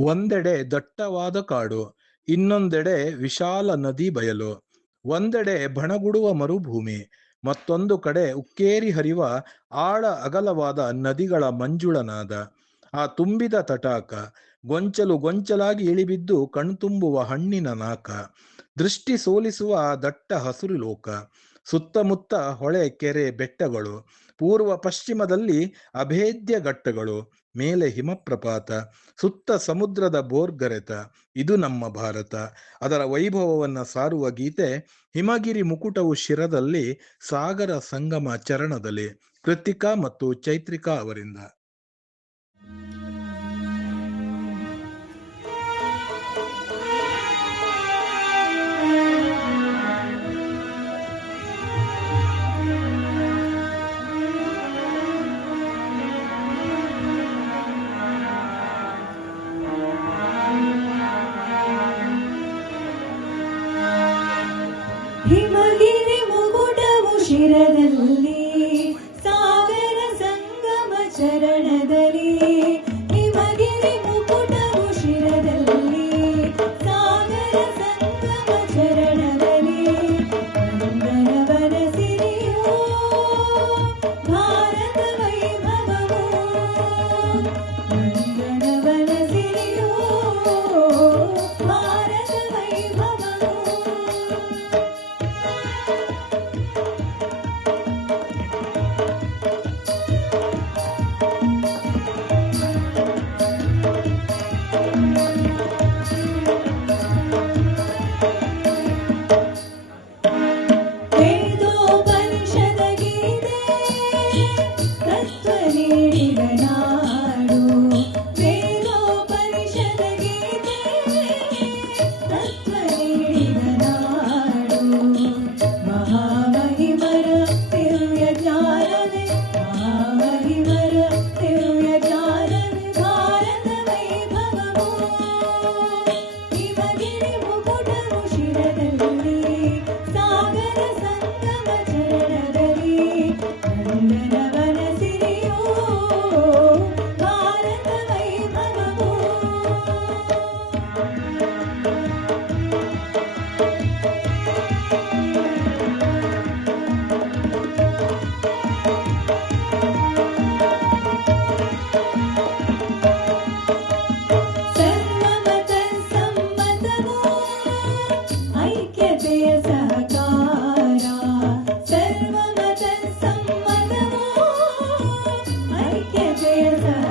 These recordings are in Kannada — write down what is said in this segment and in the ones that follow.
ಒಂದೆಡೆ ದಟ್ಟವಾದ ಕಾಡು, ಇನ್ನೊಂದೆಡೆ ವಿಶಾಲ ನದಿ ಬಯಲು, ಒಂದೆಡೆ ಬಣಗುಡುವ ಮರುಭೂಮಿ, ಮತ್ತೊಂದು ಕಡೆ ಉಕ್ಕೇರಿ ಹರಿವ ಆಳ ಅಗಲವಾದ ನದಿಗಳ ಮಂಜುಳನಾದ. ಆ ತುಂಬಿದ ತಟಾಕ, ಗೊಂಚಲು ಗೊಂಚಲಾಗಿ ಇಳಿಬಿದ್ದು ಕಣ್ತುಂಬುವ ಹಣ್ಣಿನ ನಾಕ, ದೃಷ್ಟಿ ಸೋಲಿಸುವ ದಟ್ಟ ಹಸುರು ಲೋಕ, ಸುತ್ತಮುತ್ತ ಹೊಳೆ ಕೆರೆ ಬೆಟ್ಟಗಳು, ಪೂರ್ವ ಪಶ್ಚಿಮದಲ್ಲಿ ಅಭೇದ್ಯ ಘಟ್ಟಗಳು ಮೇಲೆ ಹಿಮಪ್ರಪಾತ, ಸುತ್ತ ಸಮುದ್ರದ ಬೋರ್ಗರೆತ ಇದು ನಮ್ಮ ಭಾರತ. ಅದರ ವೈಭವವನ್ನ ಸಾರುವ ಗೀತೆ ಹಿಮಗಿರಿ ಮುಕುಟವು ಶಿರದಲ್ಲಿ ಸಾಗರ ಸಂಗಮ ಚರಣದಲ್ಲಿ ಕೃತಿಕಾ ಮತ್ತು ಚೈತ್ರಿಕಾ ಅವರಿಂದ. இருக்கிறது Get to your the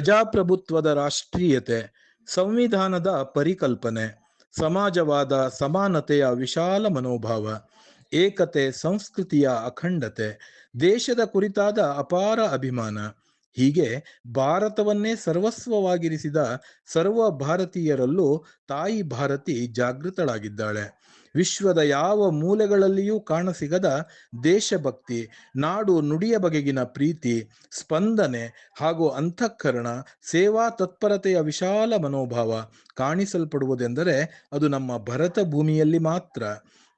ಪ್ರಜಾಪ್ರಭುತ್ವದ ರಾಷ್ಟ್ರೀಯತೆ, ಸಂವಿಧಾನದ ಪರಿಕಲ್ಪನೆ, ಸಮಾಜವಾದ ಸಮಾನತೆಯ ವಿಶಾಲ ಮನೋಭಾವ, ಏಕತೆ, ಸಂಸ್ಕೃತಿಯ ಅಖಂಡತೆ, ದೇಶದ ಕುರಿತಾದ ಅಪಾರ ಅಭಿಮಾನ. ಹೀಗೆ ಭಾರತವನ್ನೇ ಸರ್ವಸ್ವವಾಗಿರಿಸಿದ ಸರ್ವ ಭಾರತೀಯರಲ್ಲೂ ತಾಯಿ ಭಾರತಿ ಜಾಗೃತಳಾಗಿದ್ದಾಳೆ. ವಿಶ್ವದ ಯಾವ ಮೂಲೆಗಳಲ್ಲಿಯೂ ಕಾಣಸಿಗದ ದೇಶಭಕ್ತಿ, ನಾಡು ನುಡಿಯ ಬಗೆಗಿನ ಪ್ರೀತಿ, ಸ್ಪಂದನೆ ಹಾಗೂ ಅಂತಃಕರಣ, ಸೇವಾ ತತ್ಪರತೆಯ ವಿಶಾಲ ಮನೋಭಾವ ಕಾಣಿಸಲ್ಪಡುವುದೆಂದರೆ ಅದು ನಮ್ಮ ಭರತ ಭೂಮಿಯಲ್ಲಿ ಮಾತ್ರ.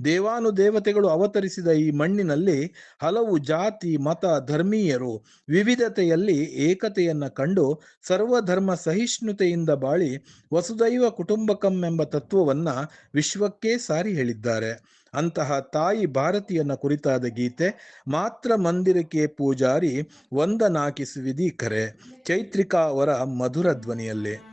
ದೇವಾನುದೇವತೆಗಳು ಅವತರಿಸಿದ ಈ ಮಣ್ಣಿನಲ್ಲಿ ಹಲವು ಜಾತಿ, ಮತ, ಧರ್ಮೀಯರು ವಿವಿಧತೆಯಲ್ಲಿ ಏಕತೆಯನ್ನ ಕಂಡು ಸರ್ವಧರ್ಮ ಸಹಿಷ್ಣುತೆಯಿಂದ ಬಾಳಿ ವಸುದೈವ ಕುಟುಂಬಕಂ ಎಂಬ ತತ್ವವನ್ನ ವಿಶ್ವಕ್ಕೇ ಸಾರಿ ಹೇಳಿದ್ದಾರೆ. ಅಂತಹ ತಾಯಿ ಭಾರತೀಯನ ಕುರಿತಾದ ಗೀತೆ, ಮಾತ್ರ ಮಂದಿರಕ್ಕೆ ಪೂಜಾರಿ ವಂದನಾಕಿಸುವಿದಿ ಕರೆ ಚೈತ್ರಿಕಾ ಅವರ ಮಧುರ ಧ್ವನಿಯಲ್ಲಿ.